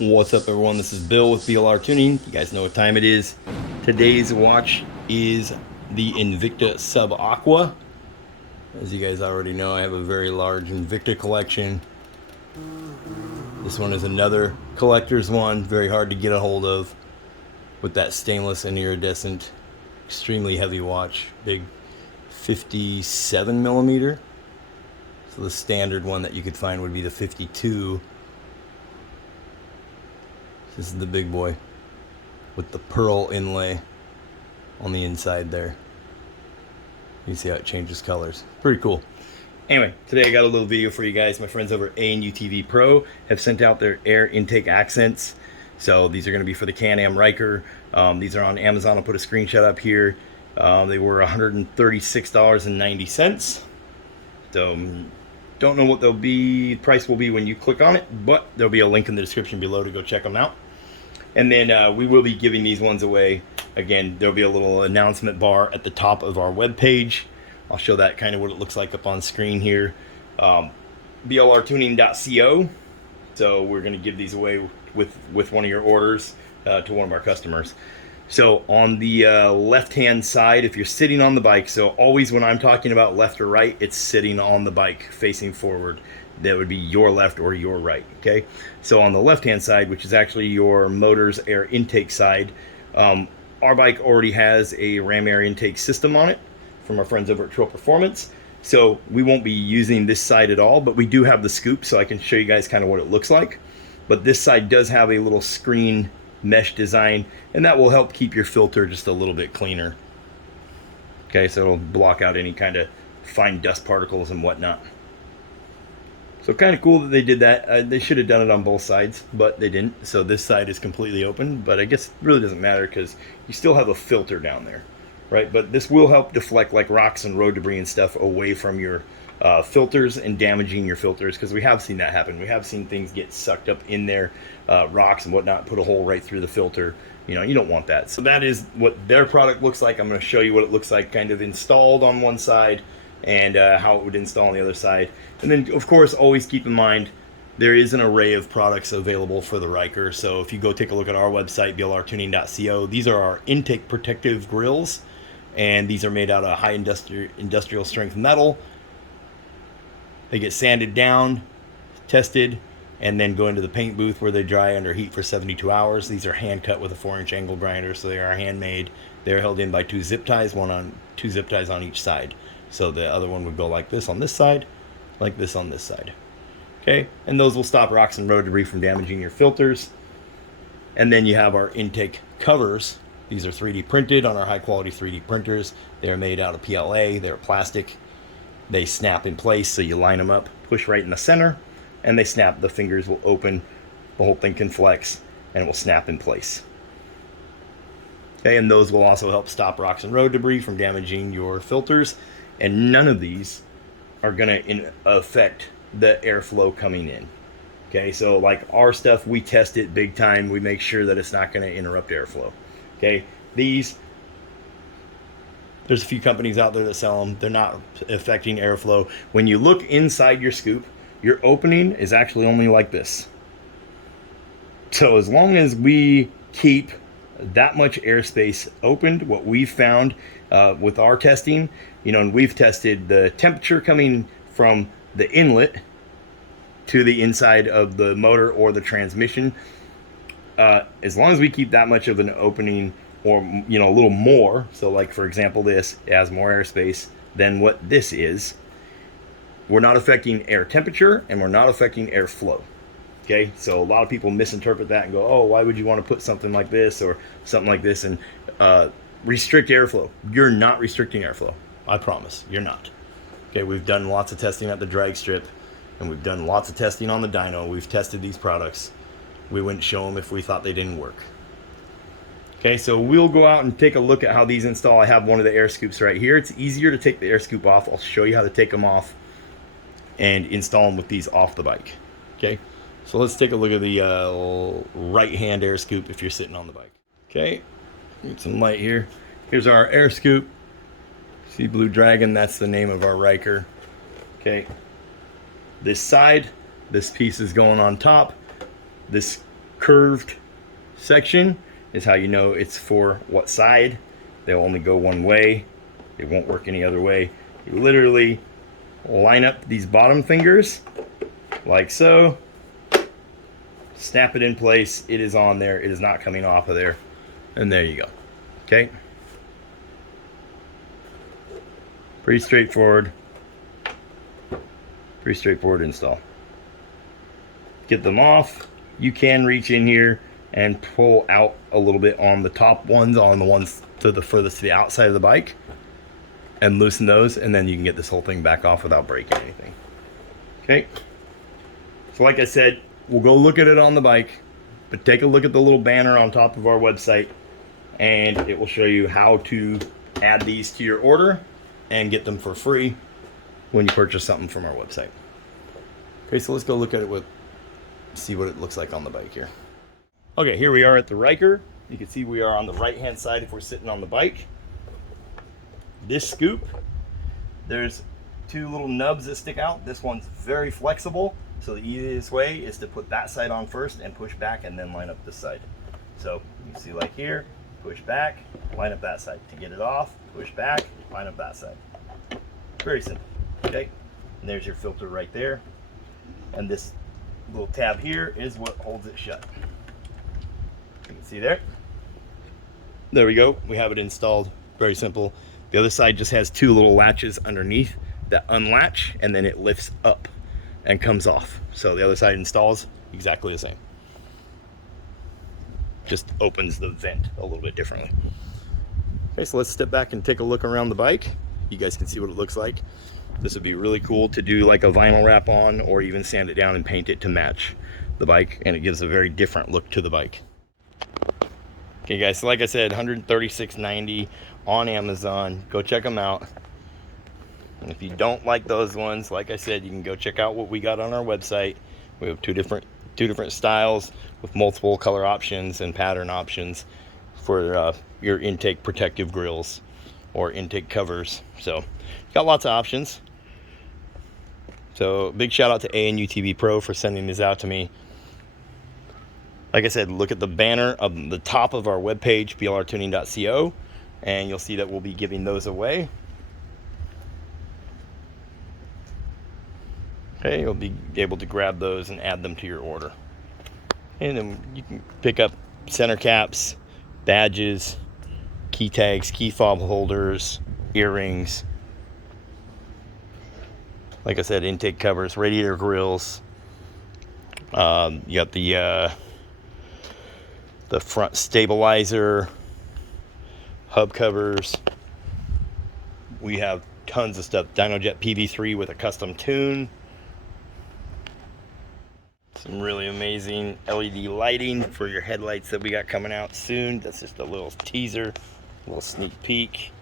What's up, everyone? This is Bill with BLR Tuning. You guys know what time it is. Today's watch is the Invicta Sub Aqua. As you guys already know, I have a very large Invicta collection. This one is another collector's one, very hard to get a hold of, with that stainless and iridescent, extremely heavy watch, big 57 millimeter. So the standard one that you could find would be the 52. This is the big boy with the pearl inlay on the inside there. You see how it changes colors. Pretty cool. Anyway, today I got a little video for you guys. My friends over at A UTV PRO have sent out their air intake accents. So these are going to be for the Can-Am RYKER. These are on Amazon. I'll put a screenshot up here. They were $136.90. So don't know what the price will be when you click on it, but there'll be a link in the description below to go check them out. And then we will be giving these ones away. Again, there'll be a little announcement bar at the top of our webpage. I'll show that kind of what it looks like up on screen here. BLRTUNING.TECH. So we're going to give these away with one of your orders to one of our customers. So on the left-hand side, if you're sitting on the bike, so always when I'm talking about left or right, it's sitting on the bike facing forward. That would be your left or your right, okay? So on the left-hand side, which is actually your motor's air intake side, our bike already has a ram air intake system on it from our friends over at Trail Performance. So we won't be using this side at all, but we do have the scoop, so I can show you guys kind of what it looks like. But this side does have a little screen mesh design, and that will help keep your filter just a little bit cleaner. Okay, so it'll block out any kind of fine dust particles and whatnot. So kind of cool that they did that. They should have done it on both sides, but they didn't. So this side is completely open, but I guess it really doesn't matter because you still have a filter down there, right? But this will help deflect like rocks and road debris and stuff away from your filters and damaging your filters, because we have seen that happen. We have seen things get sucked up in there, rocks and whatnot, put a hole right through the filter. You know, you don't want that. So that is what their product looks like. I'm going to show you what it looks like kind of installed on one side, and how it would install on the other side. And then of course always keep in mind there is an array of products available for the RYKER. So if you go take a look at our website, BLRTUNING.TECH, these are our intake protective grills, and these are made out of high industrial strength metal. They get sanded down, tested, and then go into the paint booth where they dry under heat for 72 hours. These are hand cut with a 4-inch angle grinder, so they are handmade. They're held in by two zip ties on each side. So the other one would go like this on this side, like this on this side. Okay, and those will stop rocks and road debris from damaging your filters. And then you have our intake covers. These are 3D printed on our high quality 3D printers. They're made out of PLA, they're plastic. They snap in place, so you line them up, push right in the center, and they snap. The fingers will open, the whole thing can flex, and it will snap in place. Okay, and those will also help stop rocks and road debris from damaging your filters. And none of these are going to affect the airflow coming in. Okay, so like our stuff, we test it big time. We make sure that it's not going to interrupt airflow. Okay, there's a few companies out there that sell them. They're not affecting airflow. When you look inside your scoop, your opening is actually only like this. So as long as we keep that much airspace opened, what we've found with our testing, you know, and we've tested the temperature coming from the inlet to the inside of the motor or the transmission. As long as we keep that much of an opening, or you know, a little more, so like for example this, it has more airspace than what this is, we're not affecting air temperature and we're not affecting airflow. Okay, so a lot of people misinterpret that and go, oh, why would you want to put something like this or something like this and restrict airflow? You're not restricting airflow. I promise, you're not. Okay, we've done lots of testing at the drag strip, and we've done lots of testing on the dyno. We've tested these products. We wouldn't show them if we thought they didn't work. Okay, so we'll go out and take a look at how these install. I have one of the air scoops right here. It's easier to take the air scoop off. I'll show you how to take them off and install them with these off the bike. Okay, so let's take a look at the right-hand air scoop if you're sitting on the bike. Okay, get some light here. Here's our air scoop. See Blue Dragon, that's the name of our RYKER. Okay, this side, this piece is going on top. This curved section is how you know it's for what side. They'll only go one way. It won't work any other way. You literally line up these bottom fingers like so, snap it in place. It is on there. It is not coming off of there. And there you go. Okay. Pretty straightforward. Pretty straightforward install. Get them off. You can reach in here and pull out a little bit on the top ones, on the ones to the furthest to the outside of the bike, and loosen those, and then you can get this whole thing back off without breaking anything. Okay. So like I said, we'll go look at it on the bike, but take a look at the little banner on top of our website, and it will show you how to add these to your order and get them for free when you purchase something from our website. Okay, so let's go look at it see what it looks like on the bike here. Okay, here we are at the RYKER. You can see we are on the right hand side if we're sitting on the bike. This scoop, there's two little nubs that stick out. This one's very flexible, so the easiest way is to put that side on first and push back and then line up this side. So you can see like here, push back, line up that side. To get it off, push back, line up that side. Very simple, okay? And there's your filter right there. And this little tab here is what holds it shut. You can see there. There we go. We have it installed. Very simple. The other side just has two little latches underneath that unlatch, and then it lifts up and comes off. So the other side installs exactly the same. Just opens the vent a little bit differently. Okay, so let's step back and take a look around the bike. You guys can see what it looks like. This would be really cool to do like a vinyl wrap on, or even sand it down and paint it to match the bike, and it gives a very different look to the bike. Okay guys, so like I said, $136.90 on Amazon. Go check them out. And if you don't like those ones, like I said, you can go check out what we got on our website. We have two different styles with multiple color options and pattern options for your intake protective grills or intake covers. So got lots of options. So big shout out to A UTV PRO for sending these out to me. Like I said, look at the banner on the top of our webpage, BLRTUNING.TECH, and you'll see that we'll be giving those away. Okay, you'll be able to grab those and add them to your order. And then you can pick up center caps, badges, key tags, key fob holders, earrings. Like I said, intake covers, radiator grills. You got the front stabilizer, hub covers. We have tons of stuff. DynoJet PV3 with a custom tune. Some really amazing LED lighting for your headlights that we got coming out soon. That's just a little teaser, a little sneak peek.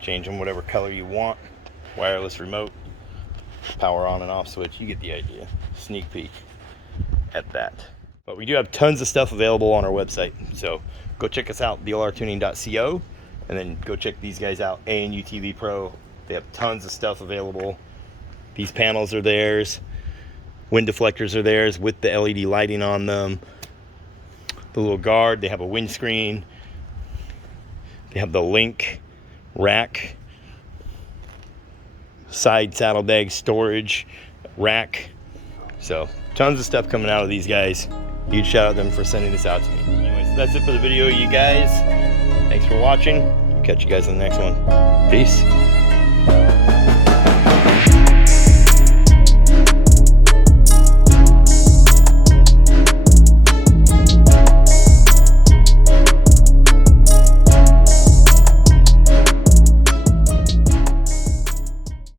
Change them whatever color you want. Wireless remote, power on and off switch. You get the idea. Sneak peek at that. But we do have tons of stuff available on our website. So go check us out, BLRTUNING.TECH, and then go check these guys out, A UTV PRO. They have tons of stuff available. These panels are theirs. Wind deflectors are theirs with the LED lighting on them. The little guard, they have a windscreen. They have the link rack, side saddlebag storage rack. So tons of stuff coming out of these guys. Huge shout out to them for sending this out to me. Anyways, that's it for the video, you guys. Thanks for watching. Catch you guys in the next one. Peace.